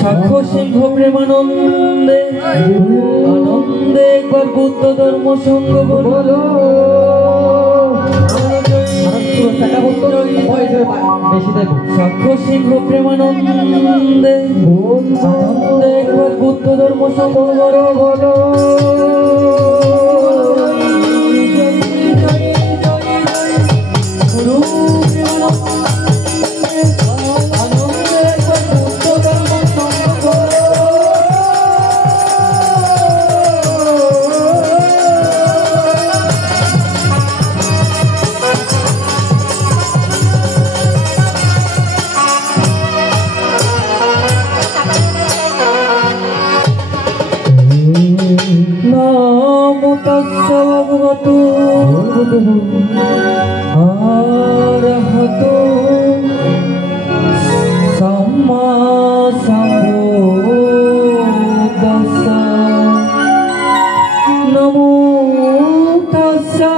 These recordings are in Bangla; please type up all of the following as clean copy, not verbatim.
সাক্ষ্য সিংহ প্রেমানন্দে আনন্দে একবার বুদ্ধ ধর্ম সঙ্গ বলো। সাক্ষ্য সিংহ প্রেমানন্দে আনন্দে একবার বুদ্ধ ধর্ম সঙ্গ বলো বলো। আরহতো সাম্মা সম্বুদ্ধাস্সা নমো তাস্সা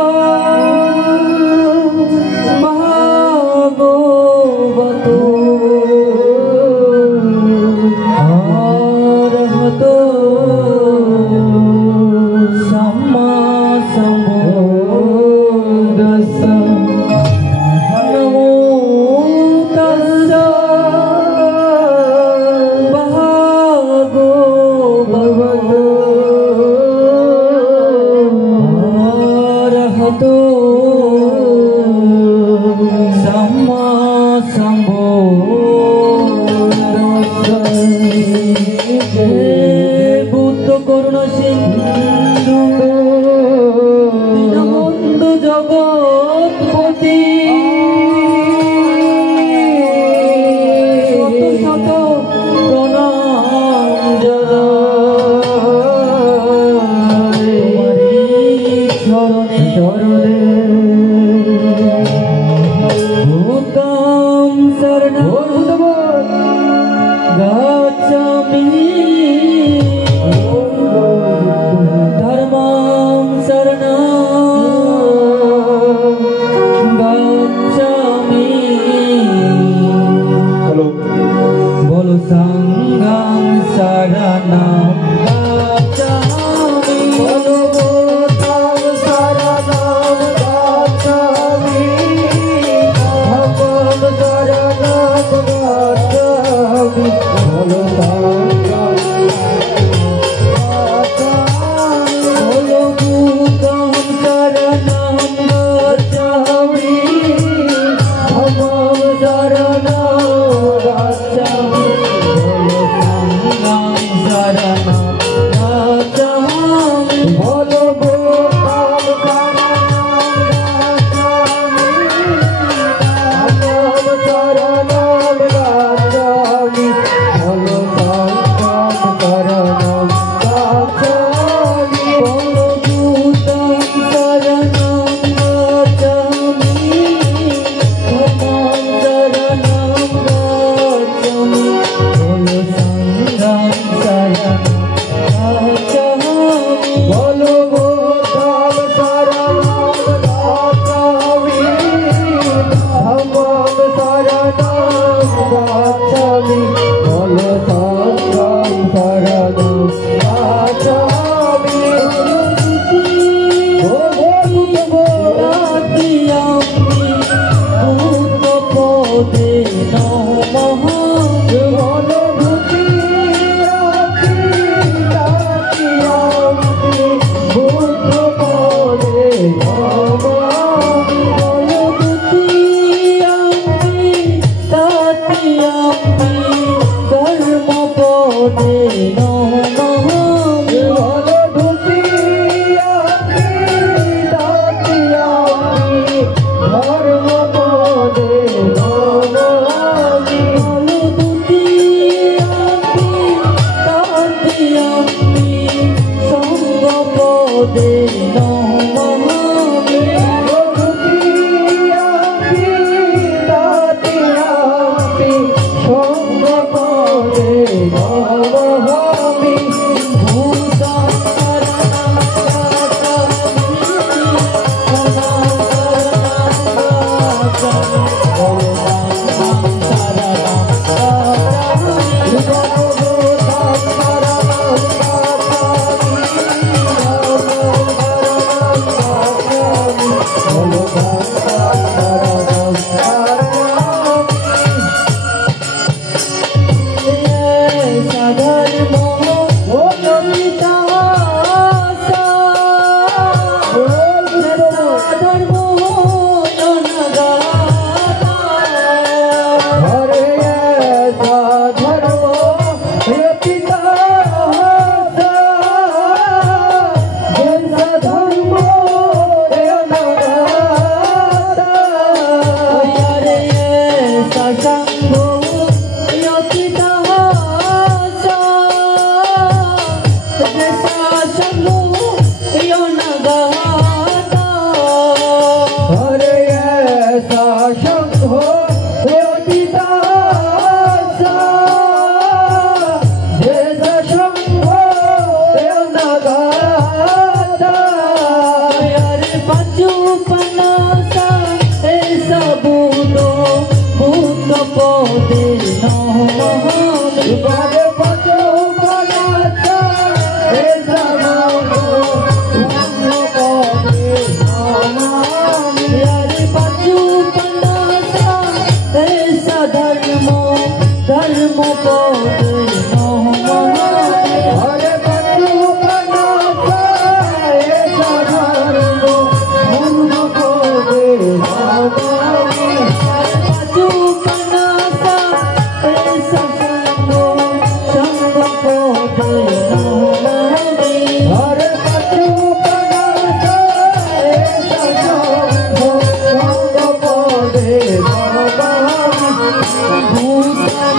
ভগবতো আরহতো সাম্মা সম্বুদ্ধাস্সা নমো তাস্সা ভগবতো আরহতো সাম্মা সম্বুদ্ধাস্সা। হে বুদ্ধ করুণা সিন্ধু দীনবন্ধু জগৎপতি শত শত প্রণাম জানাই তোমারি চরণে ভূতম শরণং গচ্ছামি ধর্মং শরণং গচ্ছামি বলো সংঘং শরণং গচ্ছামি বলো বুদ্ধং শরণং গচ্ছামি ধম্মং শরণং পদে নমামি ঘরে পাঁচু পানাসা এসা ধর্ম পদে নমামি ঘরে পাঁচু পানাসা এসা ধর্ম পদে নমামি ঘরে পাঁচু পানাসা এসা ধর্ম পদে নমামি পাঁচু পানাসা এসা সঙ্গ পদে নমামি ঘরে পাঁচু পানাসা এসা ধর্ম পদে নমামি ভূতান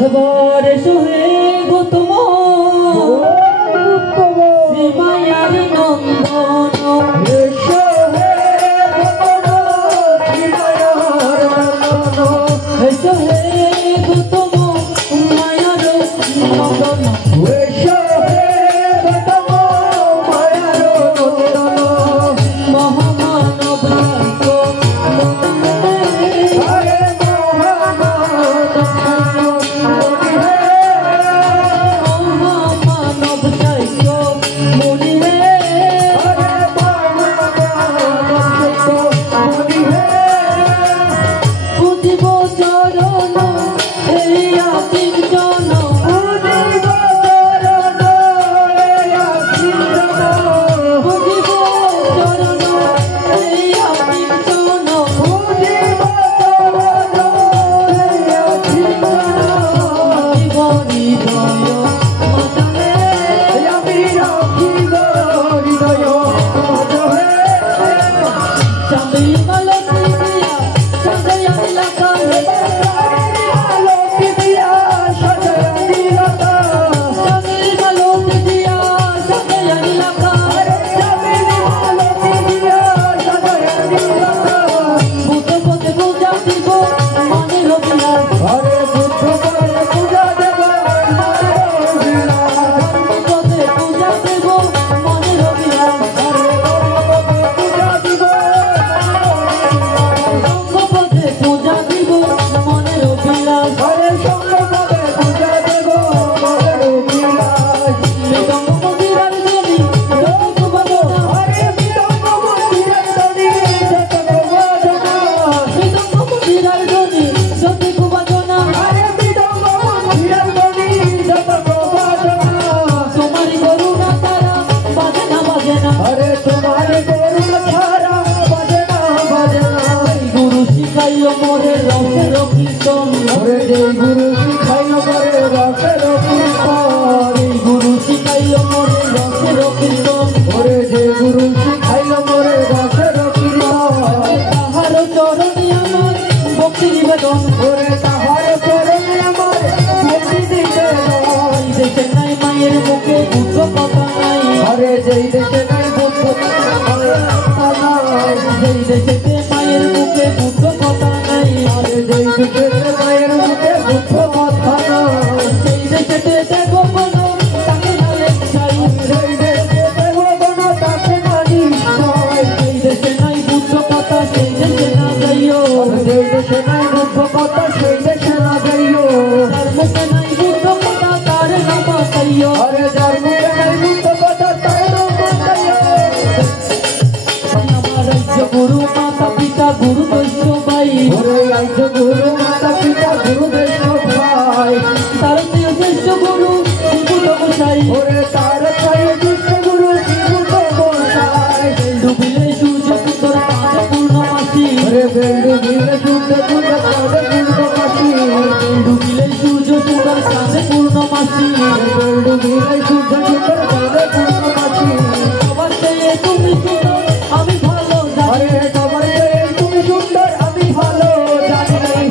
এবারে সোহে গৌতম শ্রীমায়ার নন্দন সোহে গৌতম মায়ার নন্দন মহামানব মহামানব চাইক মনি হে বুঝিব চরণ এই আকিঞ্চন বুঝিব চরণ এই আকিঞ্চন জীব হৃদয় মাতালে চাঁদি মালতী দিয়া সাজাইয়া এলাকা চাঁদি মালতী দিয়া সাজাইয়া এলাকা বুদ্ধ পথে পূজা দিব মনে রবিলাস পথে পূজা দিব মনে রবিলাস সঙ্গ পথে পূজা দিব মনে রবিলাস মৃদঙ্গ মন্দিরার ধ্বনি যতটুকু বাজনা মৃদঙ্গ মন্দিরার ধ্বনি যতটুকু বাজনা তোমারি করুণা তারা বাজে না গুরু শিখাইল মোরে রসের কীর্তন গুরু শিখাইল করে রসের কীর্তন গুরু শিখাইল মোরে রসের কীর্তন ওরে যে গুরু শিখাইল মোরে রসের কীর্তন তাহার চরণে আমার ভক্তি নিবেদন ওরে তাহার চরণে আমার ভক্তি নিবেদন এই দেশে নাই মায়ের মুখে বুদ্ধ কথা নাই আরে যেই দেশে নাই বুদ্ধ যেই দেশেতে মায়ের মুখে বুদ্ধ কথা নাই আরে যেই দেশে মায়ের মুখে বুদ্ধ কথা নাই সেই দেশেতে দেব কোন তাকে নালে চাই সেই দেশে দেবগণ তাকে নানি চাই সেই দেশে নাই বুদ্ধ কথা সেই দেশে না যাইও যেই দেশে নাই বুদ্ধ কথা সেই দেশে না যাইও তার মুখে নাই বুদ্ধ কথা তার নাম তাইও আরে যার মুখে নাই বুদ্ধ কথা তার নাম যাইও আমার রাজ্য গুরু মাতা পিতা গুরু বৈশ্য ভাই ওরে রাজ্য গুরু মাতা পিতা গুরু দেশ ভাই তার প্রিয় শ্রেষ্ঠ গুরু শ্রীবুদ্ধ গোসাই ওরে তার চাই বিশ্ব গুরু শ্রীবুদ্ধ গোসাই ডুবিলে সূর্য সুন্দর কাঁধে পূর্ণমাসী ওরে বেলু বিলে শুদ্ধ শুদ্ধ কাঁধে পূর্ণমাসী ডুবিলে সূর্য সুন্দর কাঁধে পূর্ণমাসী বেলু বিলে শুদ্ধ শুদ্ধ কাঁধে পূর্ণমাসী সবার চেয়ে তুমি সুন্দর আমি ভালো জানি আরে সবার চেয়ে তুমি সুন্দর আমি ভালো জানি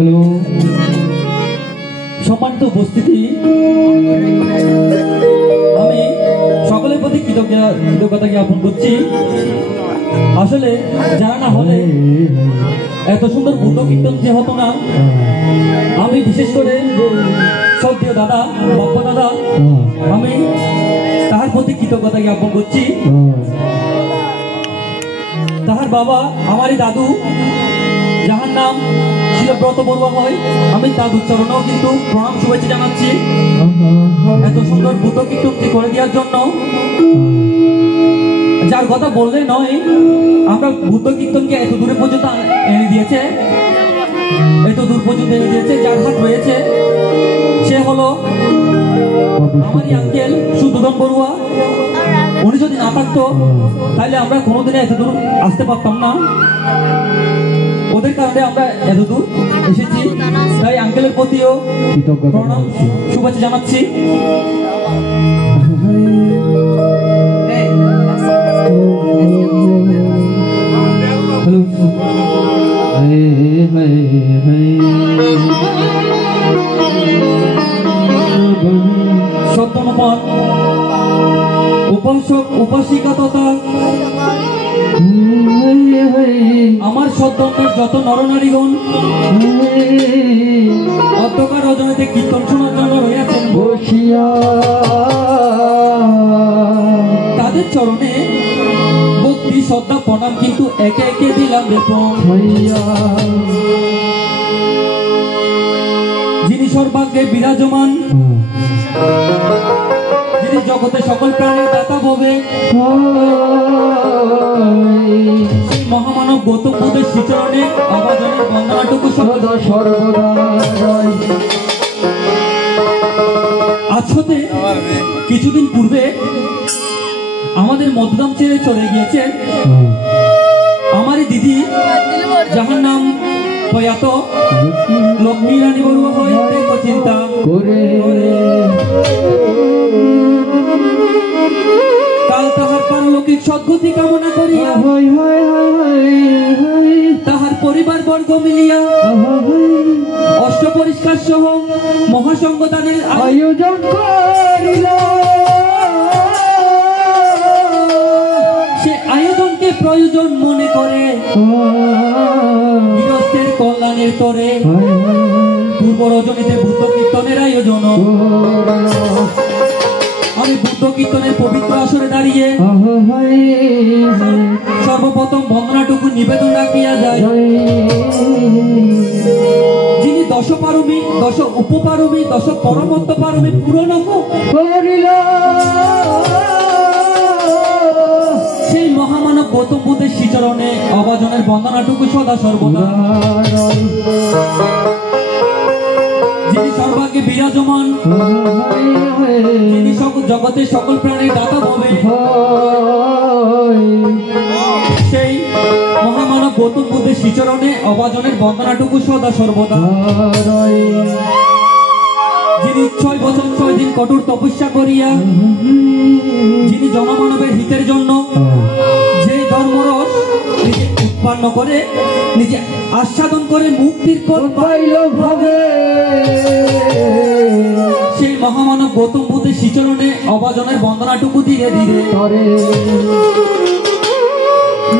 হ্যালো, সম্মানিত উপস্থিতি, আমি সকলের প্রতি কৃতজ্ঞতা জ্ঞাপন করছি। আসলে জানা না হলে এত সুন্দর বুদ্ধ কীর্তন যে হতো না। আমি বিশেষ করে শ্রদ্ধেয় দাদা, বাপ্পা দাদা, আমি তাহার প্রতি কৃতজ্ঞতা জ্ঞাপন করছি। তাহার বাবা আমারই দাদু, যাহার নাম শিলব্রত বড়ুয়া হয়, আমি তার উচ্চারণেও কিন্তু প্রণাম শুভেচ্ছা জানাচ্ছি এত সুন্দর বুদ্ধ কীর্তনটি করে দেওয়ার জন্য। যার কথা বললে নয়, আমরা বুদ্ধ কীর্তনকে এত দূরে পর্যন্ত এনে দিয়েছে, এত দূর পর্যন্ত এনে দিয়েছে। যার হাত রয়েছে সে হলো আমারই আঙ্কেল সুদোধন বড়ুয়া। উনি যদি না থাকতো তাহলে আমরা কোনোদিনে এত দূর আসতে পারতাম না। ওদের কারণে আমরা এত দূর এসেছি। তাই আঙ্কেলের প্রতিও প্রণাম শুভেচ্ছা জানাচ্ছি। সত্যমপন উপাসক উপাসিকা তথা আমার সদ্যমের যত নরনারীগণ অন্ধকার রজনীতে কীর্তন শোনার জন্য রয়েছেন বসিয়া, তাদের চরণে ভক্তি শ্রদ্ধা প্রণাম কিন্তু একে একে দিলাম বেতন। যিনি সর্বাগ্রে বিরাজমান, যিনি জগতে সকল প্রাণীর দাতা ভবে, সেই মহামানব গৌতম বুদ্ধের শ্রীচরণে আবাজনের বন্দনাটুকু সর্বদা সর্বদা। আজ হতে কিছুদিন পূর্বে আমাদের মধ্যম ছেড়ে চলে গিয়েছেন আমারই দিদি, যাহার নাম প্রয়াত লক্ষ্মী রানী বড়ুয়া হয়। চিন্তা করে কাল তাহার পারলৌকিক সদ্গতি কামনা করিয়া তাহার পরিবার বর্গ মিলিয়া অষ্ট পরিষ্কার সহ মহাসংঘ দানের আয়োজন করিল। সে আয়োজনকে প্রয়োজন মনে করে গৃহস্থের কল্যাণের তরে পূর্ব রজনীতে বুদ্ধ কীর্তনের আয়োজন। আমি বুদ্ধ কীর্তনের পবিত্র আসরে দাঁড়িয়ে সর্বপ্রথম বন্দনাটুকু নিবেদন রাখিয়া যায়। যিনি দশ পারমী, দশ উপপারমী, দশ পরমত্ব পারমী পূরণ করিল, সেই মহামানব গৌতম বুদ্ধের শ্রীচরণে অবাজনের বন্দনাটুকু সদা সর্বদা। যিনি সর্বাগ্রে বিরাজমান, যিনি জগতের সকল প্রাণীর দাতা ভবে, সেই মহামানব গৌতম বুদ্ধের শ্রীচরণে অবাজনের বন্দনাটুকু সদা সর্বদা। যিনি 6 বছর 6 দিন কঠোর তপস্যা করিয়া, যিনি জনমানবের হিতের জন্য যে ধর্মরস নিজে উৎপন্ন করে, নিজে আস্বাদন করে মুক্তির পথ পাইল ভাবে, সেই মহামানব গৌতম বুদ্ধের শ্রীচরণে অবাজনের বন্দনাটুকু ধীরে ধীরে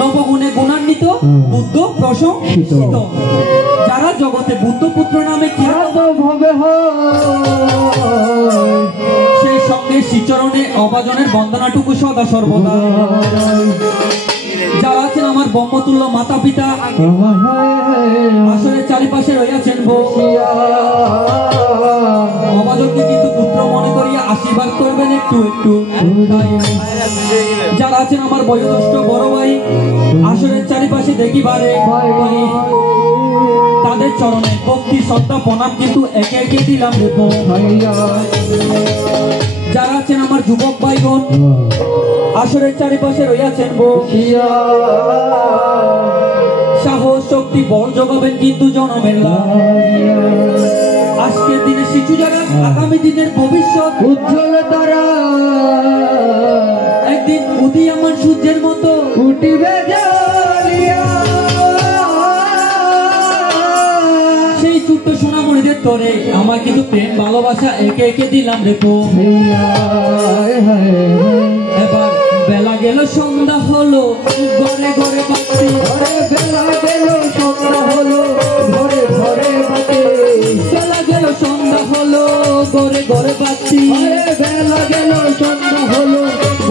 নবগুণে গুণান্বিত বুদ্ধ প্রশংসিত, যারা জগতে বুদ্ধ পুত্র নামে খ্যাত ভাবে সেই সঙ্গে শ্রীচরণে অবাজনের বন্দনাটুকু সদা সর্বদা। যারা আছেন আমার ব্রহ্মতুল্য মাতা পিতা, আসলে চারিপাশে রয়েছেন অবাজনকে কিন্তু পুত্র মনে করিয়া আশীর্বাদ করবেন একটু একটু। যারা আছেন আমার বয়োজ্যেষ্ঠ বড় ভাই, আসলে চারিপাশে দেখিবারে তাদের চরণে ভক্তি শ্রদ্ধা প্রণাম কিন্তু একে একে দিলাম। যারা আছেন আমার যুবক ভাইগণ, আসরের চারিপাশে রইয়াছেন বসিয়া, সাহস শক্তি বল যোগাবেন কিন্তু জনমের আজকের দিনে শিশু যারা আগামী দিনের ভবিষ্যৎ উজ্জ্বল তারা, একদিন উদীয়মান সূর্যের মতো উঠিবে জ্বালিয়া, সেই ছোট্ট সোনামণিদের তোরে আমার কিন্তু প্রেম ভালোবাসা একে একে দিলাম রে পো। এবার বেলা গেল সন্ধ্যা হলো ঘরে ঘরে বাতি, বেলা গেল সন্ধ্যা হলো ঘরে ঘরে বাতি, বেলা গেল সন্ধ্যা হলো ঘরে ঘরে বাতি, বেলা গেল সন্ধ্যা হলো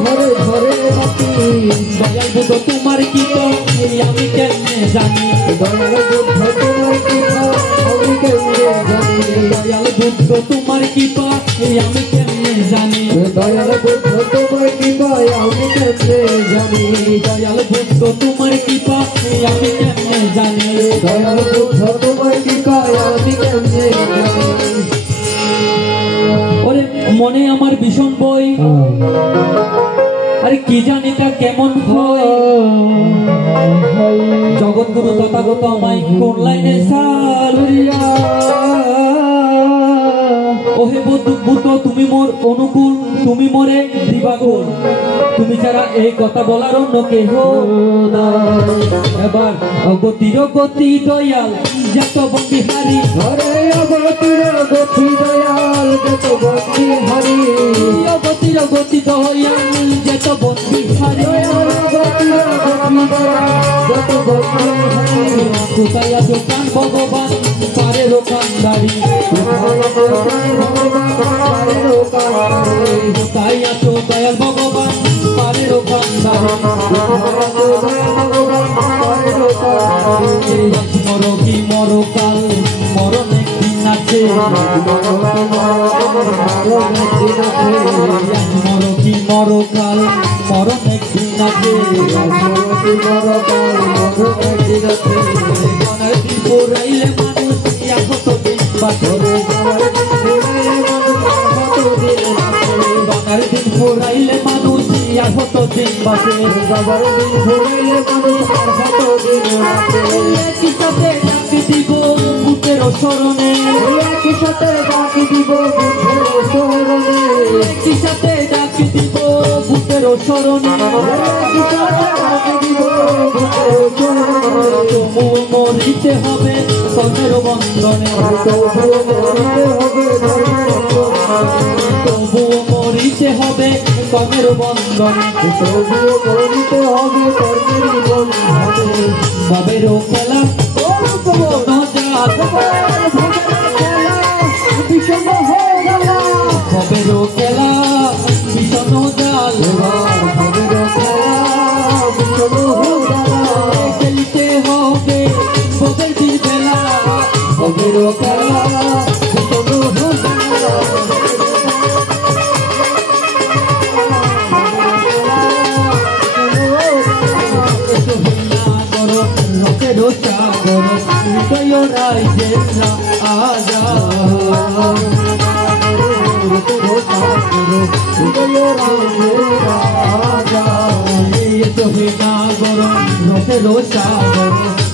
ঘরে ঘরে বাতি। দয়াল বুদ্ধ তোমার কি তো আমি কেমনে জানি, দয়াল বুদ্ধ তোমার কৃপা আমি কেমনে জানি, দয়াল বুদ্ধ তোমার কি তো আমি কেমনে জানি, দয়াল বুদ্ধ তোমার কৃপা আমি কেমনে জানি, দয়াল বুদ্ধ তোমার কৃপা আমি কেমনে জানি, দয়াল বুদ্ধ তোমার কৃপা আমি কেমনে জানি। ওরে মনে আমার ভীষণ বই, আরে কি জানি তা কেমন হয়, জগৎগুরু তথাগত আমায় কোন লাইনে সালুরিয়া। ওহে বুদ্ধ তুমি মোর অনুকূল, তুমি মোরে দিবাকুল, তুমি ছাড়া এই কথা বলার অন্য কেহ নাই। এবার অগতির গতি দয়াল যত বন্দি হারি, হরে অগতির গতি দয়াল যত বন্দি হারি, অগতির গতি দয়াল যত বন্দি হারি, অগতির গতি দয়াল যত বন্দি হারি। কোথায় আছো প্রাণ ভগবান পারের কান্দারি, কোথায় আছো দয়াল ভগবান পারের কান্দারি। মরো কি মরো কাল মরণ একদিন আছে, মরো কি মরো কাল মরণ একদিন আছে, পুরাইলে মানুষ কত দিন বাঁচে, বানার দিন পুরাইলে মানুষ কত দিন বাঁচে, একই সাথে ডাকি দিব বুকের স্মরণে, একই সাথে ডাকি দিব বুদ্ধের শরণে, একই সাথে ডাকি দিব বুকের স্মরণে, তবুও মরিতে হবে তনের বন্ধনে, তবুও মরিতে হবে তনের বন্ধনে, বাবেরও খেলা বাবেরও খেলা ভীষণ জাল, খেলিতে হবে ববের দিন বেলা, বাবেরও খেলা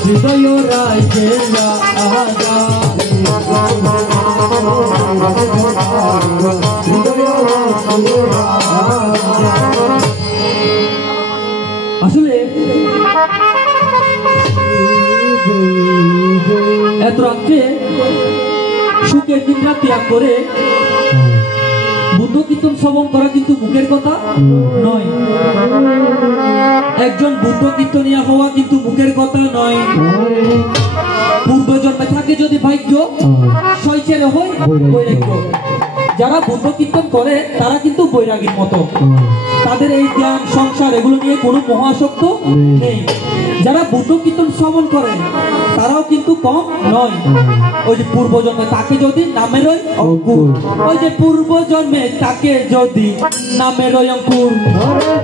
হৃদয় রাজ্যের রাজা। আসলে এত রাত্রে সুখের দিনটা ত্যাগ করে বুদ্ধ কীর্তন শ্রবণ করা কিন্তু মুখের কথা নয়, একজন বুদ্ধ কীর্তনিয়া হওয়া কিন্তু মুখের কথা নয়। পূর্ব জন্মে থাকে যদি ভাগ্য, শৈচেরে হয় বৈরাগ্য। যারা বুদ্ধ কীর্তন করে তারা কিন্তু বৈরাগীর মতো, তাদের এই জ্ঞান সংসার এগুলো নিয়ে কোনো মহাসক্ত নেই। যারা বুদ্ধ কীর্তন শ্রবণ করে তারাও কিন্তু কম নয়। ওই যে পূর্ব জন্মে তাকে যদি নামের অঙ্কুর, ওই যে পূর্ব জন্মে তাকে যদি নামের অঙ্কুর,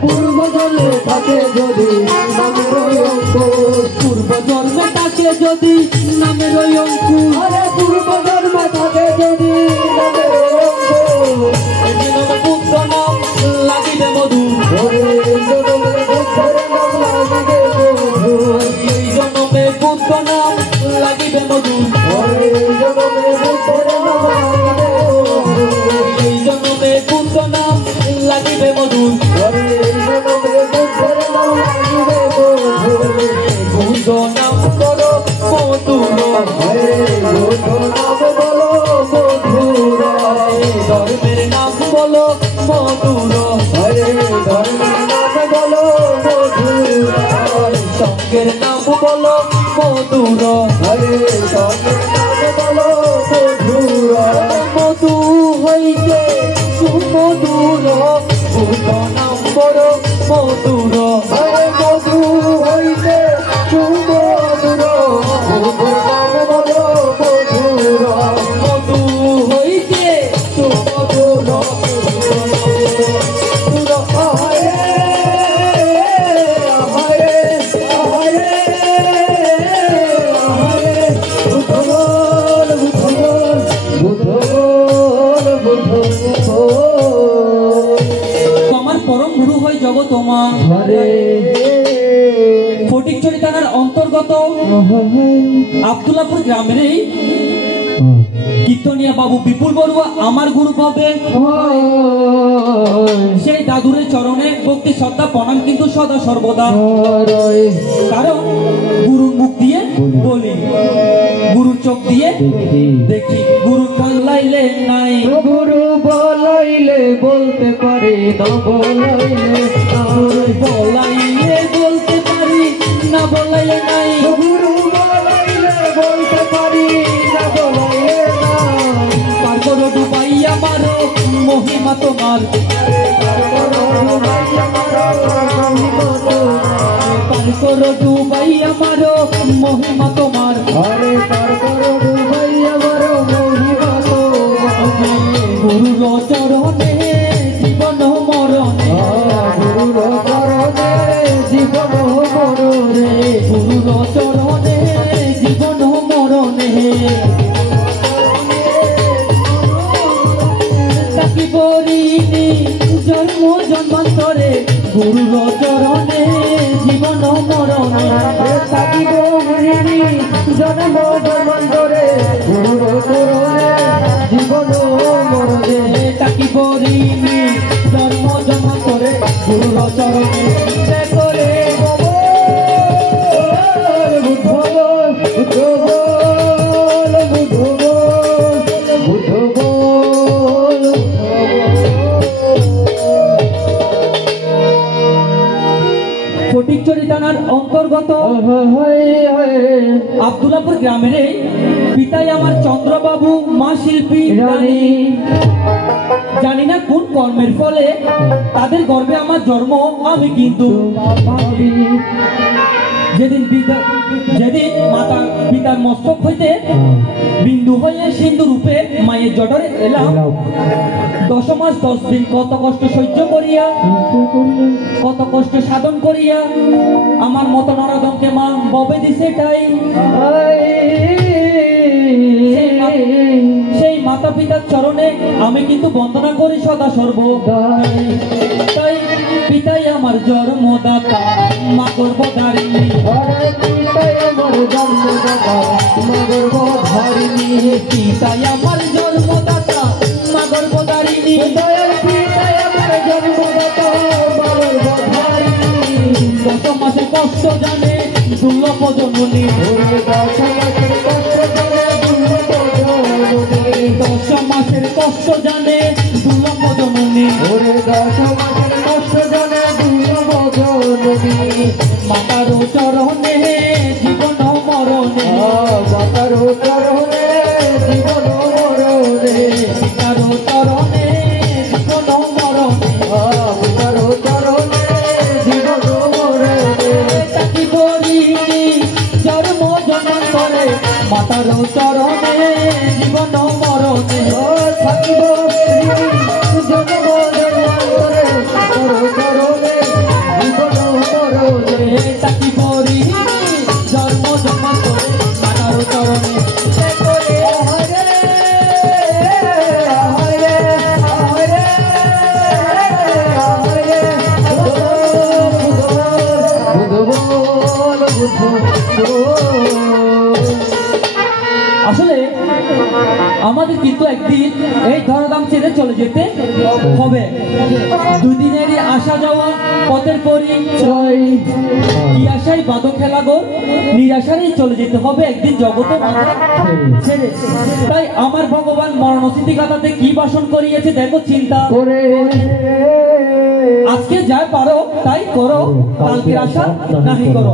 পূর্ব জন্মে তাকে যদি নামের অঙ্কুর, পূর্ব জন্মে তাকে যদি নামের অঙ্কুর, পূর্ব জন্মে তাকে যদি নামের অঙ্কুর, পুত্র নাম লাগিবে মধু, এই জন্মে পুত্র নাম লাগিবে মধু, এই জন্মে পুত্র নাম লাগিবে মধু, পুত্র নাম করো মধুর, অন্তর্গত আব্দুল্লাহপুর গ্রামের এই কীর্তনিয়া বাবু বিপুল বড়ুয়া আমার গুরু পাবে সেই দাদুরের চরণে ভক্তি শ্রদ্ধা প্রণাম কিন্তু সদা সর্বদা, কারণ গুরুর মুখ দিয়ে বলি, গুরুর চোখ দিয়ে দেখি, গুরু কান লাইলে নাই, গুরু বলাইলে বলতে পারি না, বলাইলে গুরু বলাইলে বলতে পারি না, বলাইলে নাই, গুরু বলাইলে বলতে পারি না, বলাইলে পার করো ডুবাই আমার মহিমা তোমার, পার করো ডুবাই আমার মহিমা তোমার, আরে পার করো ডুবাই আমার মহিমা তোমার, গুরুর চরণে জীবন মরণে, গুরুর চরণে জীবন মরণে, গুরুর চরণে জীবন মরণে, তাকি বরিনি জন্ম জন্মান্তরে, গুরুর চরণে জীবন মরণে, থাকিব হরিণী জন্ম জন্মান্তরে, গুরুর চরণে জীবন মরণে, তাকি বরিনি জন্ম জন্মান্তরে, গুরুর চরণে করে বুদ্ধ বল, বুদ্ধ বল, বুদ্ধ বল, বুদ্ধ বল। ফটিকছড়ি থানার অন্তর্গত আব্দুল্লাহপুর গ্রামের এই পিতাই আমার চন্দ্রবাবু, মা শিল্পী রানী, জানি না কোন কর্মের ফলে তাদের গর্ভে আমার জন্ম, আমি কিন্তু ভাবি যেদিন মাতা পিতার মস্তক হইতে বিন্দু হয়ে সিন্ধু রূপে মায়ের জঠরে এলাম, 10 মাস 10 দিন কত কষ্ট সহ্য করিয়া, কত কষ্ট সাধন করিয়া আমার মতো নরদমকে মা ববে দিছে তাই, সেই মাতা পিতার চরণে আমি কিন্তু বন্দনা করি সদা সর্বদাই, তাই পিতাই আমার জন্মদাতা, মা গর্ভধারিণী, পিতাই আমার জন্মদাতা, মা গর্ভধারিণী, পিতাই আমার জন্মদাতা, মা গর্ভধারিণী, দয়াল পিতাই আমার জন্মদাতা, মা গর্ভধারিণী, 10 মাসের কষ্ট জানে দুর্লভ জননী, 10 মাসের কষ্ট জানে দুর্লভ জননী, 10 মাসের কষ্ট জানে দুর্লভ জননী, মাতার চরণে জীবন মরণে, মাতার চরণে জীবন মরণে, পিতার চরণে জীবন মরণে, মাতার চরণে জীবন মরণে, তাকি বলিনি জন্ম জন্মান্তরে, মাতার চরণে জীবন মরণে, থাকিব জন্ম জন্মান্তরে, মাতার চরণে জীবন মরণে, তাকি বলিনি জন্ম জন্মান্তরে, মাতার চরণে আসলে আমাদের কিন্তু একদিন এই ধরাধাম ছেড়ে চলে যেতে হবে, 2 দিনেরই আসা যাওয়া পথের পরিচয়, কি আশায় বাদক খেলা গো, নিরাশারই চলে যেতে হবে একদিন জগতে ছেড়ে, তাই আমার ভগবান মরণস্থিতি কাটাতে কি বাসন করিয়েছে দেখো চিন্তা করে, আজকে যা পারো তাই করো, কালকের আশা নাহি করো,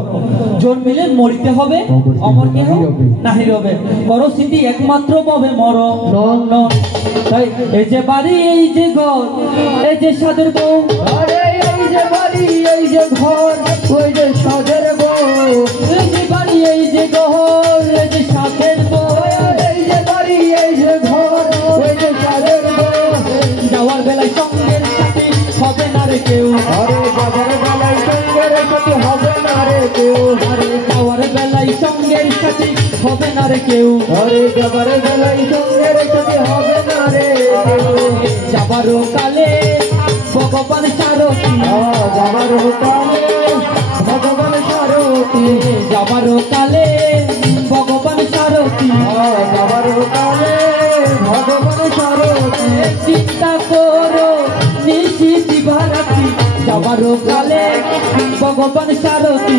জোর মিলে মরিতে হবে, অমর কেহ নাহি রবে, করো স্মৃতি একমাত্র পাবে মরণ, তাই এই যে বাড়ি এই যে ঘর এই যে সাদের বউ, আরে এই যে বাড়ি এই যে ঘর ওই যে সাদের বউ, এই যে বাড়ি এই যে ঘর এই যে সাদের বউ, এই যে বাড়ি এই যে ঘর ওই যে সাদের বউ, যাওয়ার বেলায় সঙ্গের সাথে হবে না রে কেউ, আরে বাবার বেলায় সঙ্গের সাথে হবে না রে কেউ, আরে যাওয়ার বেলায় সঙ্গের সাথে হবে না রে কেউ, আরে বাবার বেলায় সঙ্গের সাথে হবে না রে কেউ, যাবারও কালে ভগবান সারথি, যাবার কালে ভগবান সারথি, সারথি যাবার কালে ভগবান সারথি যাবার কালে ভগবান সারথি চিন্তা করো নিশি দিবারাতি যাবার কালে ভগবান সারথি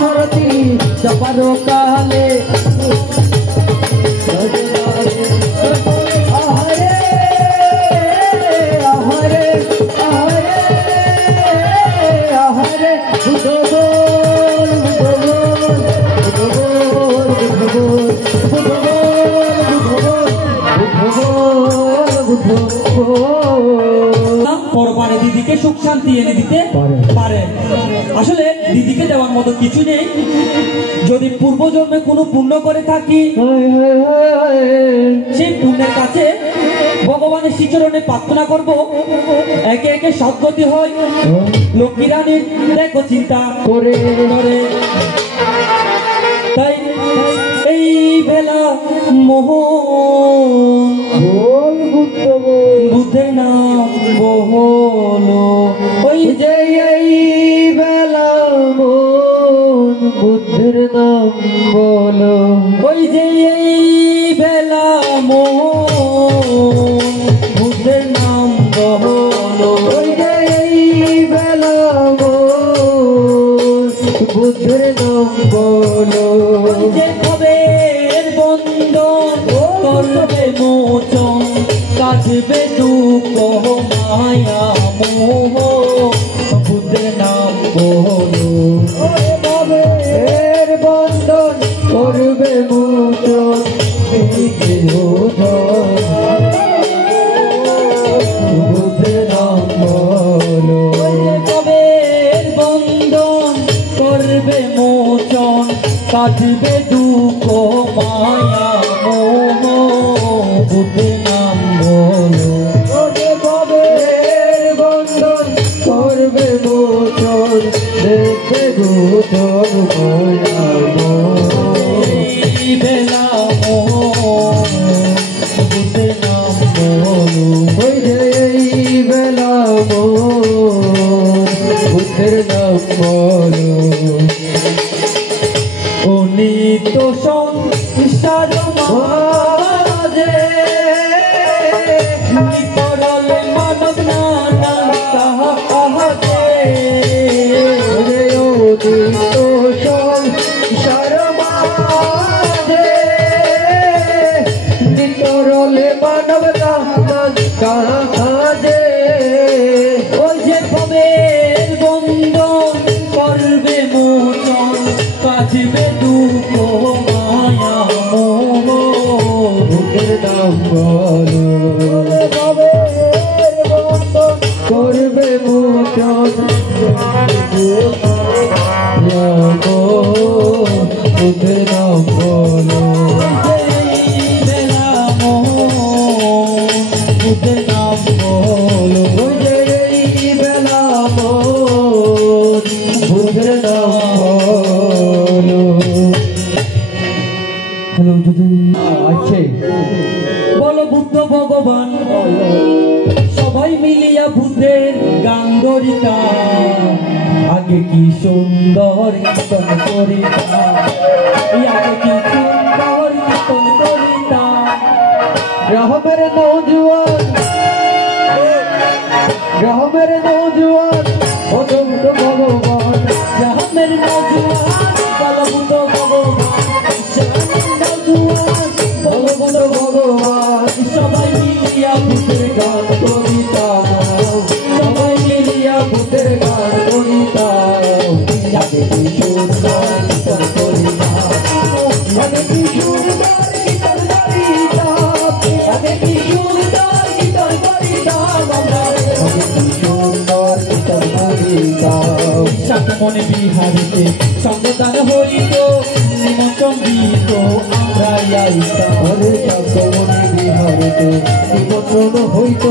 সারথি যাবার কালে আহারে আহারে আহারে আহারে বুদ্ধ বল বুদ্ধ বল বুদ্ধ বল বুদ্ধ বল বুদ্ধ বল পরপারে দিদিকে সুখ শান্তি এনে দিতে পারে। আসলে দিদিকে দেওয়ার মতো কিছু নেই। যদি পূর্বজন্মে কোনো পুণ্য করে থাকি সেই পুণ্যের কাছে ভগবানের শ্রীচরণে প্রার্থনা করব, একে একে সদ্গতি হয়। লক্ষ্মী রানীর দেখো চিন্তা করে করে তাই এই বেলা মোহ বল বুদ্ধ বল বুদ্ধের নাম বহলো ওই যে এই বেলা মন বুদ্ধের নাম বলো ওই যে এই বেলা মোহ বুদ্ধের নাম বহলো ওই যে এই বেলা মন বুদ্ধের নাম বলো ওই যে কবের বন্ধন করবে মোচন কাটবে দুঃখ মায়া মোহ বুদ্ধের নাম বহলো এর বন্ধন করবে মোচন বুদ্ধের নাম বলো কবের বন্ধন করবে মোচন কাটবে দুঃখ মায়া মোহ বুদ্ধের নাম বলো কবের বন্ধন করবে মোচন দেখবে গোচর এই বেলা মোহ বুদ্ধের নাম বলো ওই যে এই বেলা বুদ্ধের নাম বলো ও নিত্য সংসার মাঝে নিতরল মানব নানা কাহাতে নিতরলে মানব কাজে ওই যে কবের বন্ধন করবে মোচন কাটবে দুঃখ মায়া মোহ বুদ্ধের নাম বলো করবে মোচন বুদ্ধের নাম বলো বেলা মোহ বুদ্ধের নাম বলো ওই যে এই বেলা বুদ্ধের নাম বলো হ্যালো দিদি আছে বলো বুদ্ধ ভগবান সবাই মিলিয়া বুদ্ধের গান ধরিতা আগে কি সুন্দর কীর্তন করিতা আগে কি সুন্দর কীর্তন করিতা গ্রামের নৌজুয়ান অদ্ভুত ভগবান গ্রামের নজুয়ান বলো বুদ্ধ ভগবান নজুয়ান বলো বুদ্ধ ভগবান সবাই মিলিয়া বুদ্ধের গান করিতা সবাই মিলিয়া বুদ্ধের গান করিতা আগে কি সুন্দর কীর্তন করিতা আগে কি সুন্দর কীর্তন করিতা আগে কি সুন্দর কীর্তন করিতা আগে কি সুন্দর কীর্তন করিতা সাত মনে বিহারিতে সঙ্গদান হইত নিমন্ত্রণ দিত আমরা আইতা হরে মনে বিহারিতে নিমন্ত্রণ হইত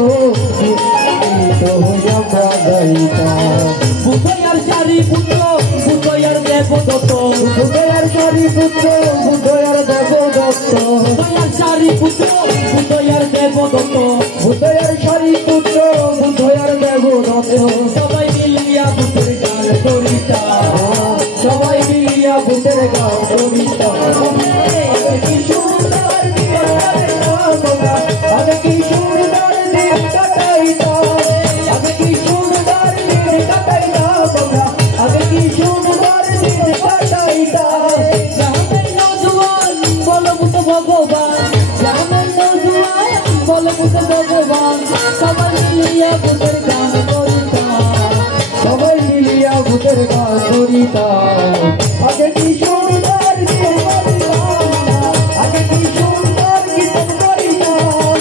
আমরা গাইতা বুদ্ধয়ার সারি পুত্র বুদ্ধয়ার দেবদত্ত বুদ্ধয়ার সারি পুত্র বুদ্ধয়ার দেবদত্ত বুদ্ধয়ার সারি পুত্র বুদ্ধয়ার দেবদত্ত বুদ্ধয়ার সারি পুত্র সবাই মিলিয়া ভূতের গান করিতাম কি সুন্দর দিন আগে কি সুন্দর দিন কাটাইতাম আগে কি সুন্দর দিন কাটাইতাম আগে কি সুন্দর দিন কাটাইতাম জাহানের নওজোয়ান বলো ভূত ভগবান জাহানের নওজোয়ান বলো ভূত ভগবান সবাই মিলিয়া ভূতের গান করিতাম সবাই মিলিয়া ভূতের গান করিতাম আগে কি সুন্দর দিন করিতাম আগে কি সুন্দর কীর্তন করিতাম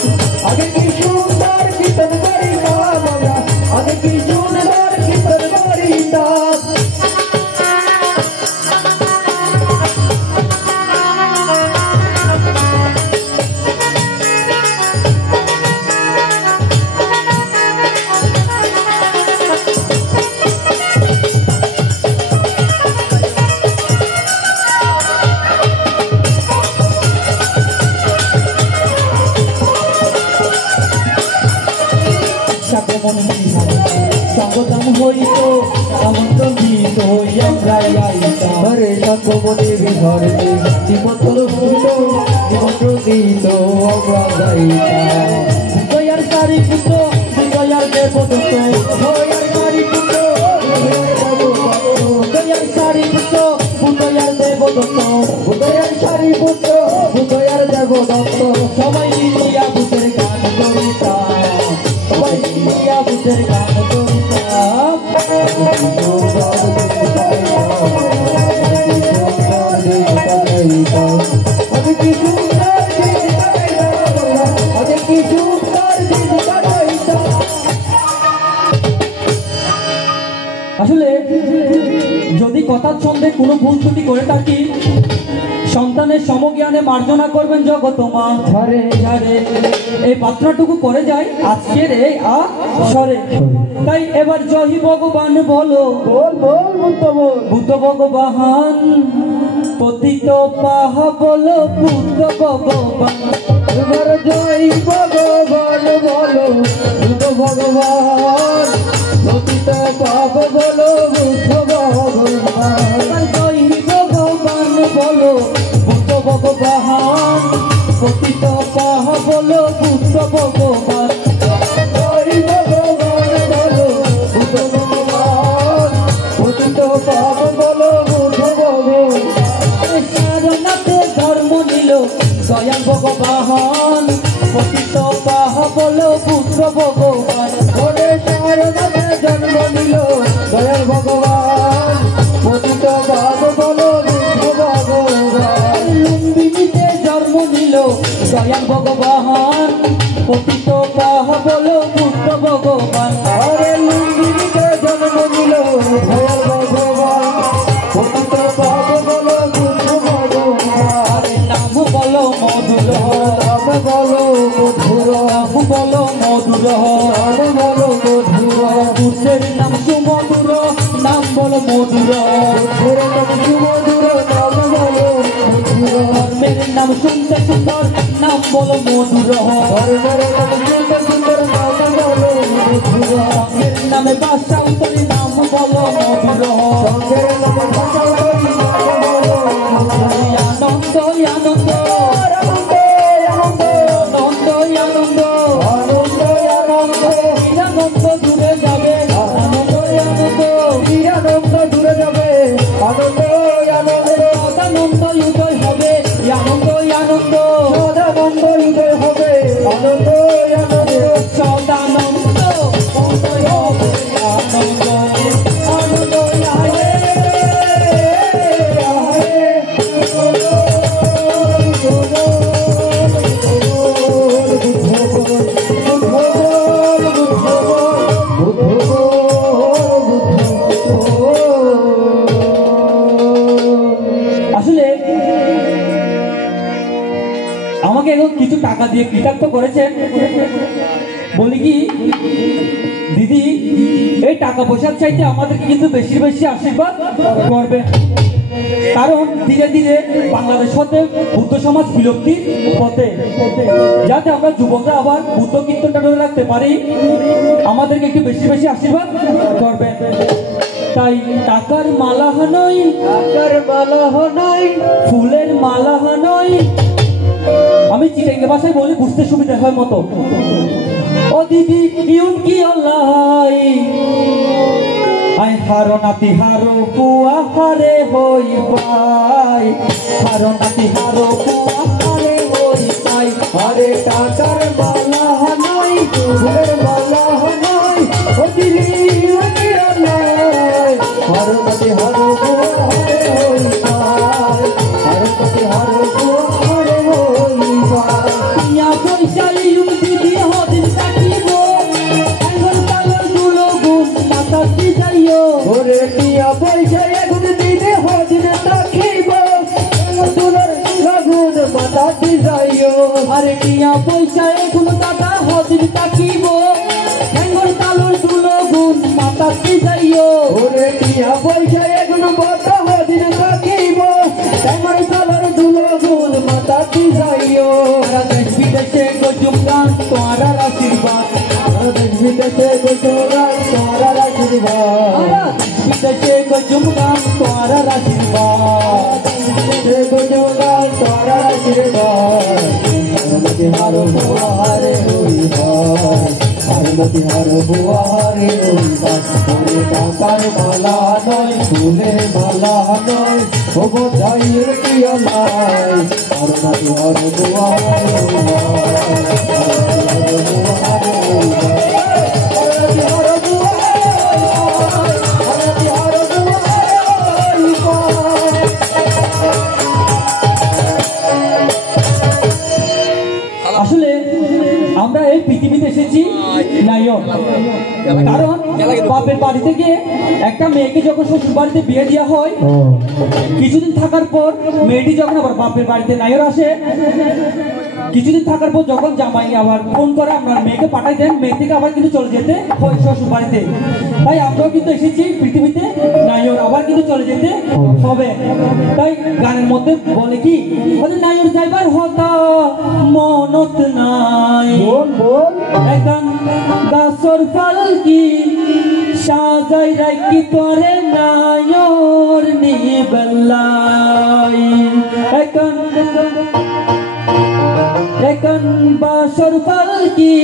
আগে কি সুন্দর কীর্তন করিতাম আগে কি সুন্দর কীর্তন করিতাম সঙ্গতম হইত আমন্ত্রণ দিত আমরা আইতাম হরে সঙ্গমনে বিঘরে নিমন্ত্রণ হইত নিমন্ত্রণ দিত আমরা গাইতাম দয়ার সারি পুত্র দয়ার দেবদত্ত দয়ার সারি পুত্র দয়ার সারি পুত্র দয়ার দেবদত্ত দয়ার সারি পুত্র দয়ার দেবদত্ত সবাই মিলিয়া ভূতের গান করিতাম সবাই মিলিয়া ভূতের গান করিতাম আগে কি সুন্দর দিন কাটাইতাম আগে কি সুন্দর দিন কাটাইতাম আসলে যদি কথার ছন্দে কোনো ভুল ত্রুটি করে থাকি সন্তানের সমজ্ঞানে মার্জনা করবেন জগতমা ঝরে ঝরে এই প্রার্থনাটুকু করে যায় আজকের এই আসরে তাই এবার জয় ভগবান বলো বল বল বুদ্ধ বল বুদ্ধ ভগবান পতিত পাহা বলো বুদ্ধ ভগবান এবার জয় ভগবান বলো বুদ্ধ ভগবান পতিত পাপ বলো বুদ্ধ ভগবান জয় ভগবান বলো বুদ্ধ ভগবান পতিত পাহা বলো বুদ্ধ ভগবান জয় ভগবান বলো বুদ্ধ ভগবান পতিত পাপ বলো বুদ্ধ ভগবান সারনাথে ধর্ম নিল দয়াল ভগবান পতিত পাহা বলো বুদ্ধ ভগবান ওরে সারনাথে জন্ম নিল দয়াল ভগবান পতিত পাপ বলো বুদ্ধ ভগবান লুম্বিনীতে জন্ম নিল দয়াল ভগবান পতিত পাহা বলো বুদ্ধ ভগবান আরে লুম্বিনীতে জন্ম নিল দয়াল ভগবান পতিত পাপ বলো বুদ্ধ ভগবান নাম বলো মধুর নাম বলো মধুর নাম বলো মধুর নাম বলো মধুর বুদ্ধের নাম সুমধুর নাম বলো মধুর বুদ্ধের নাম সুমধুর নাম বলো মধুর ধর্মের নাম শুনতে সুন্দর নাম বলো মধুর ধর্মের নাম সুন্দর সুন্দর নাম বলো মধুর সঙ্গের নামে বাসা উত্তরে নাম বলো মধুর সঙ্গের নাম ভাষা করি নাম বলো মধুর আনন্দ আনন্দ আনন্দ আনন্দ আনন্দ আনন্দ আনন্দ আনন্দ আনন্দ দূরে যাবে আনন্দ আনন্দ আনন্দ দূরে যাবে আনন্দ আনন্দ আনন্দ উদয় হবে আনন্দ আনন্দ সদানন্দ উদয় হবে আনন্দ আনন্দ সদানন্দ উদয় হবে আনন্দ আনন্দ আহে আসলে আমাকে এখন কিছু টাকা দিয়ে কৃতার্থ করেছেন বলি কি দিদি এই টাকা পয়সার চাইতে আমাদেরকে কিন্তু বেশি বেশি আশীর্বাদ করবে কারণ ধীরে ধীরে বাংলাদেশ হতে বুদ্ধ সমাজ বিলুপ্তির পথে যাতে আমরা যুবকরা আবার বুদ্ধ কীর্তনটা ধরে রাখতে পারি আমাদেরকে একটু বেশি বেশি আশীর্বাদ করবে তাই টাকার মালা নয়, টাকার মালা নয়, ফুলের মালা নয়। আমি চিটাঙ্গি ভাষায় বলি, বুঝতে সুবিধা হয় মতো। ও দিদি ইউন কি অলাই, আই হারো নাতি হারো পুয়া হারে হই পাই, হারো নাতি হারো পুয়া হারে হই পাই। আরে টাকার মালা নয়, ফুলের মালা নয়, ও দিদি কি অন্যায়, হারো নাতি হারো বুয়া হারে হই পাই, হারো নাতি হারো বুয়া হারে হই পাই। ইয়া পয়সা ইউন দিদি হদিন কাটিব, এঙ্গল তালর দুলো গুণ মাথা দি যাইও। ওরে টিয়া পয়সা এখন দিনে হদিন রাখিব, দুলার লাগুন মাথা দি যাইও। আরে টিয়া পয়সা এখন টাকা হদিন কাটিব, এঙ্গল তালর দুলো গুণ মাথা দি যাইও। ওরে টিয়া পয়সা এখন মাথা হদিন রাখিব, আমার সালার দুলো গুণ মাথা দি যাইও। সারা দেশ বিদেশে গজুম গান তোমার আশীর্বাদ, সারা দেশ বিদেশে গোচরার তোমার আশীর্বাদ, সারা দেশ বিদেশে গজুম গান তোমার আশীর্বাদ। সে গোচরার তোমার আশীর্বাদ। হারমতি হারো বুয়ারে হই ভাই, হারমতি হারো বুয়ারে হই ভাই। ওরে টাকার মালা নয়, ফুলের মালা নয়, ও বোঝাইয়ের কি অলাই, হারমতি হারো বুয়ারে হই ভাই, হারমতি হারো বুয়ারে হই ভাই, হারমতি হারো বুয়ারে হই ভাই, হারমতি হারো বুয়ারে হই ভাই। আসলে আমরা এই পৃথিবীতে এসেছি নায়ক, কারণ বাপের বাড়ি থেকে একটা মেয়েকে যখন শ্বশুর বাড়িতে বিয়ে দেওয়া হয়, কিছুদিন থাকার পর মেয়েটি যখন আবার বাপের বাড়িতে নায়র আসে, কিছুদিন থাকার পর যখন জামাই আবার ফোন করে আপনার মেয়েকে পাঠাই দেন, মেয়ে থেকে আবার কিন্তু চলে যেতে হয় শ্বশুর বাড়িতে। তাই আমরাও কিন্তু এসেছি পৃথিবীতে নায়র, আবার কিন্তু চলে যেতে হবে। তাই গানের মধ্যে বলে কি, নায়র যাইবার হতা মনত নাই, বল বল এখন গাছর পালকি সাজাই রাখি তোরে নায়র নিবেলাই। এখন বাসর পালকি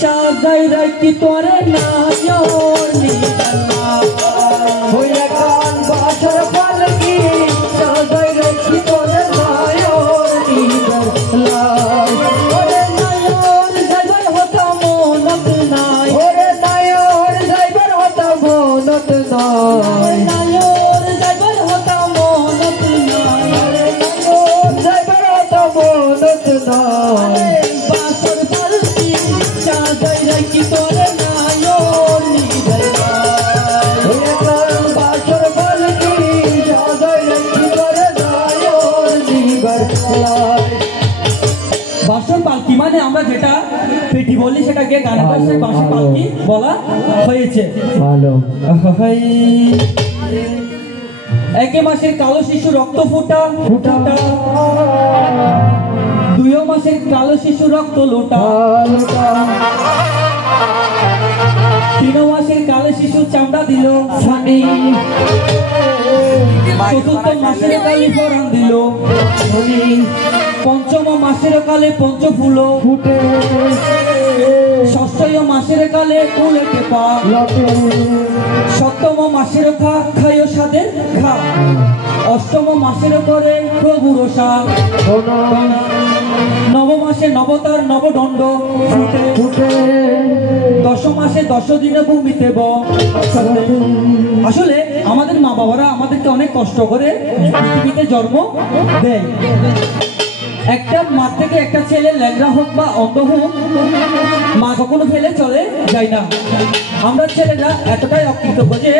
সাজাই রাখি তোরে নায়র নিবেলাই। হইয়া কান বাসর পালকি সাজাই রাখি তোরে নায়র নিবেলাই। ওরে নায়র যাইবার হতা মনত নাই, ওরে নায়র যাইবার হতা মনত নাই, নায়র যাইবার হতা মনত নাই, নায়র যাইবার হতা মনত নাই। বাসর পালকি সাজাই রাখি তোরে নায়র নিবেলাই। হইয়া কান বাসর পালকি সাজাই রাখি তোরে নায়র নিবেলাই। বাসর পালকি মানে আমরা যেটা পেটি বলি, সেটাকে গানের ভাষায় বাসর পালকি বলা হয়েছে। ভালো একে মাসের কালো শিশু রক্ত ফোটা ফোটা, দুই মাসের কালো শিশু রক্ত লোটা, তিন মাসের কালো শিশু চামড়া দিল ছানি, চতুর্থ মাসের কালে পরাণ দিল, পঞ্চম মাসের কালে পঞ্চ ফুল ফুটে ষষ্ঠ মাসের কালে ফুলে টেপা, সপ্তম মাসের খা খায় সাদের খা, অষ্টম মাসের করে প্রভুর সাল, নব মাসে নবতার নবদণ্ড ফুটে ফুটে দশ মাসে 10 দিনে ভূমিতে আসলে আমাদের মা বাবারা আমাদেরকে অনেক কষ্ট করে পৃথিবীতে জন্ম দেয়। একটা মা থেকে একটা ছেলে ল্যাংড়া হোক বা অন্ধ হোক, মা কখনো ফেলে চলে যায় না। আমরা ছেলেরা এতটাই অকৃতজ্ঞ যে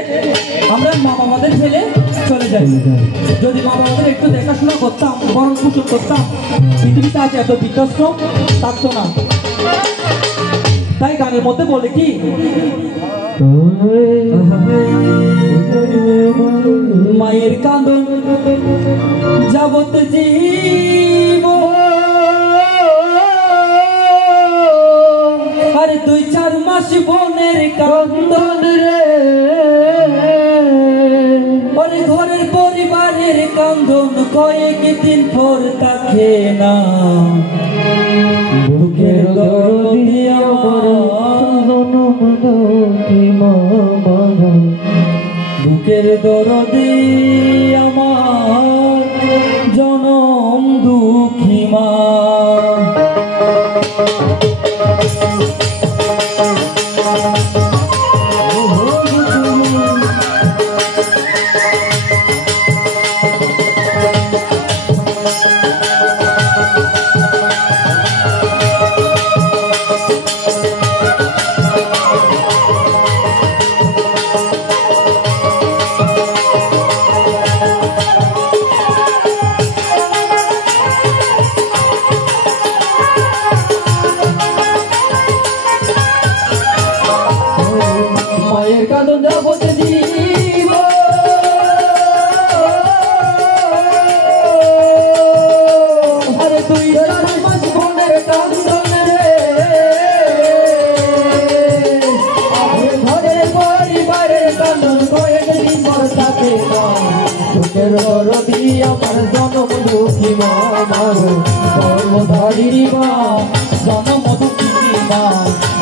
আমরা মা বাবাদের ফেলে চলে যাই। যদি মা বাবাদের একটু দেখাশোনা করতাম, ভরণ পোষণ করতাম, পৃথিবীতে আজ এত বৃদ্ধাশ্রম থাকতো না। তাই গানের মধ্যে বলে কি, মায়ের কাঁদন যাবত জীব, আর 2-4 মাস বোনের কান্দন রে, মায়ের কান্দন কয়েকদিন পর থাকে না, বুকের দরদি আমার দুঃখী মা, বুকের দরদি আমার জনম দুঃখী মা। মায়ের কাঁদন যাবত দিব, আরে তুই মাস বোনের কান্দন রে, ঘরের পরিবারের কান্দন কয়েকদিন পর থাকে না, বুকের দরদি আমার জনম দুঃখী মা, ধর্মধারী মা, জনম দুঃখী মা,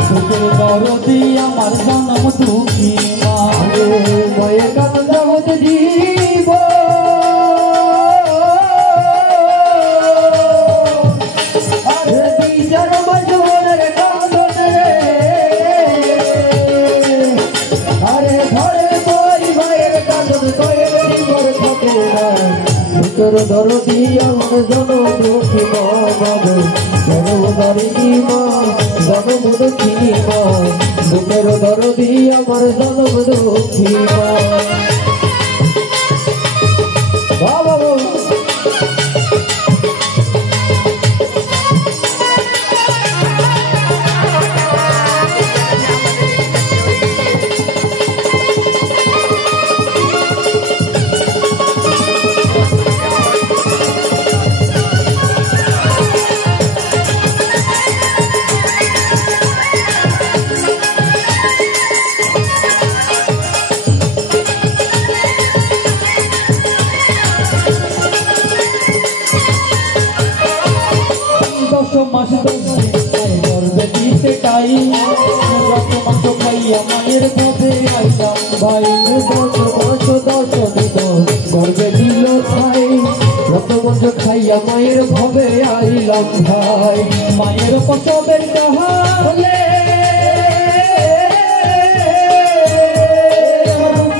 বুকের দরদি আমার জনম দুঃখী মা। মায়ের কান্দন যাবত দিব, আরে দুই চার মাস বোনের কান্দন রে, আরে ঘরের পরিবারের কান্দন কয়েকদিন পর থাকে না, বুকের দরদি আমার জনম দুঃখী মা, জনমধারী মা, জনম দুঃখী মা, বুকের দরদি আমার জনম দুঃখী মা। বাবা মাস 10 দিন গর্ভে দিতে চাই, রক্ত মাংস খাইয়া মায়ের পথে আইলাম ভাই, 10 দিন গর্ভে দিল ভাই, রক্ত মাংস খাইয়া মায়ের ভবে আইলাম ভাই, মায়ের প্রসবের কাহালে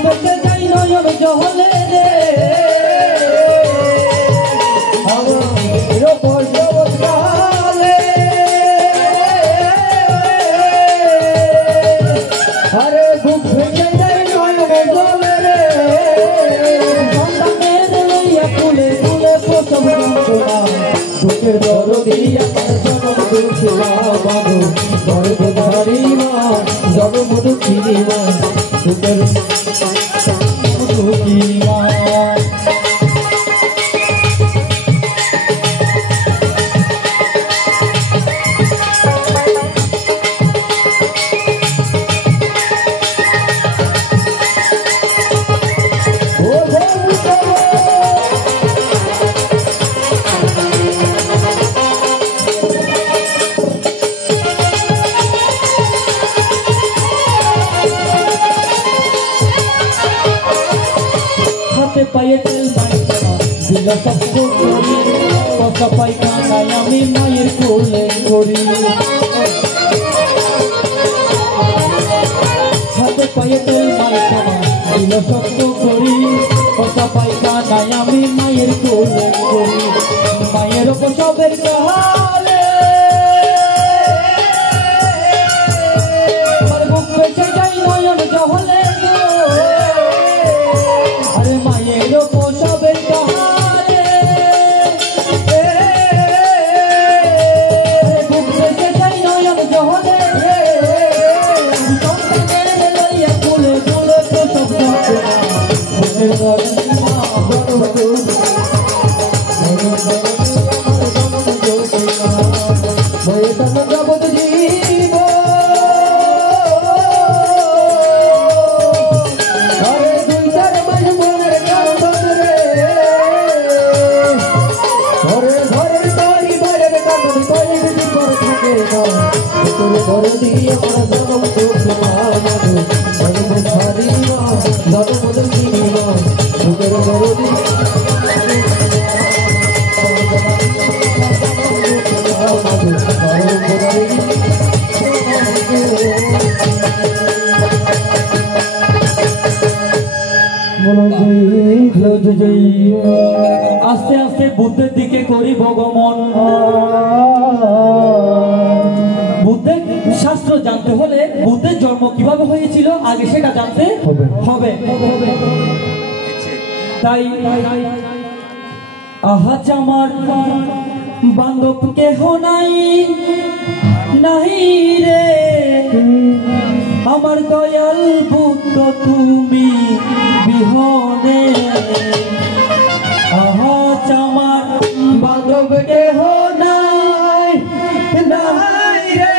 বেঁচে যাই নয়ন জহলে রে, আমার প্রসব কালে আরে বুক ভেঙে যায় নয়ন জলে রে, সন্তানের লইয়া কুলে কুলে প্রসব যন্ত্রণা, বুকের দরদি আমার জনম দুঃখী মা, গর্ভধারী মা, জনম দুঃখী মা, বুকের দুঃখী মা। পায়ে তেল মাইখানা দিল সপ্ত করি, কষা পায়খানায় আমি মায়ের কোলে করি, হাতে পায়ে তেল মাইখানা দিল সপ্ত করি, কষা পায়খানায় আমি মায়ের কোলে করি, মায়ের প্রসবের কালে আমার বুক বেঁচে যাই নয়ন জহলে, আরে মায়ের প্রসবের কালে বুক বেঁচে যাই নয়ন জহলে, সন্তানের লইয়া কুলে কুলে প্রসব যন্ত্রণা, বুকের দরদি মা, জনম দুঃখী মা। যদি আমার জনম বুকের গরদি আস্তে আস্তে বুদ্ধের দিকে করি ভগমন। বুদ্ধের শাস্ত্র জানতে হলে বুদ্ধের জন্ম কিভাবে হয়েছিল আগে সেটা জানতে হবে। তাই আহাজ আমার বান্ধব কেহ নাই নাই রে আমার দয়াল বুদ্ধ তুমি বিহনে। আহাজ আমার বান্ধব কেহ নাই নাই রে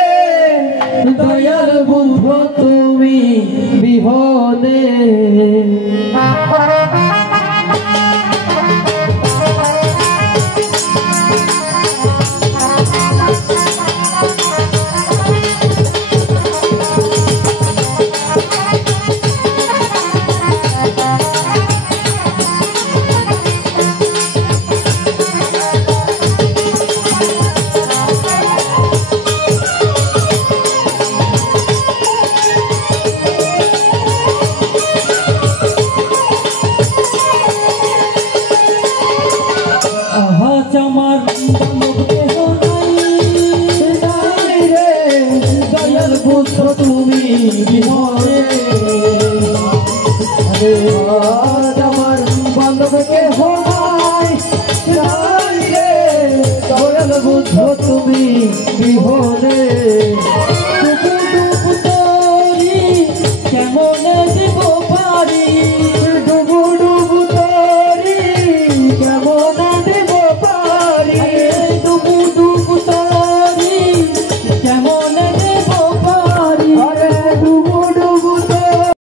দয়াল বুদ্ধ তুমি বিহনে। আমার বান্ধব কেহ নাই নাই রে দয়াল পুত্র তুমি বিহনে। আজ আমার বান্ধব কেহ নাই নাই রে দয়াল পুত্র তুমি বিহনে।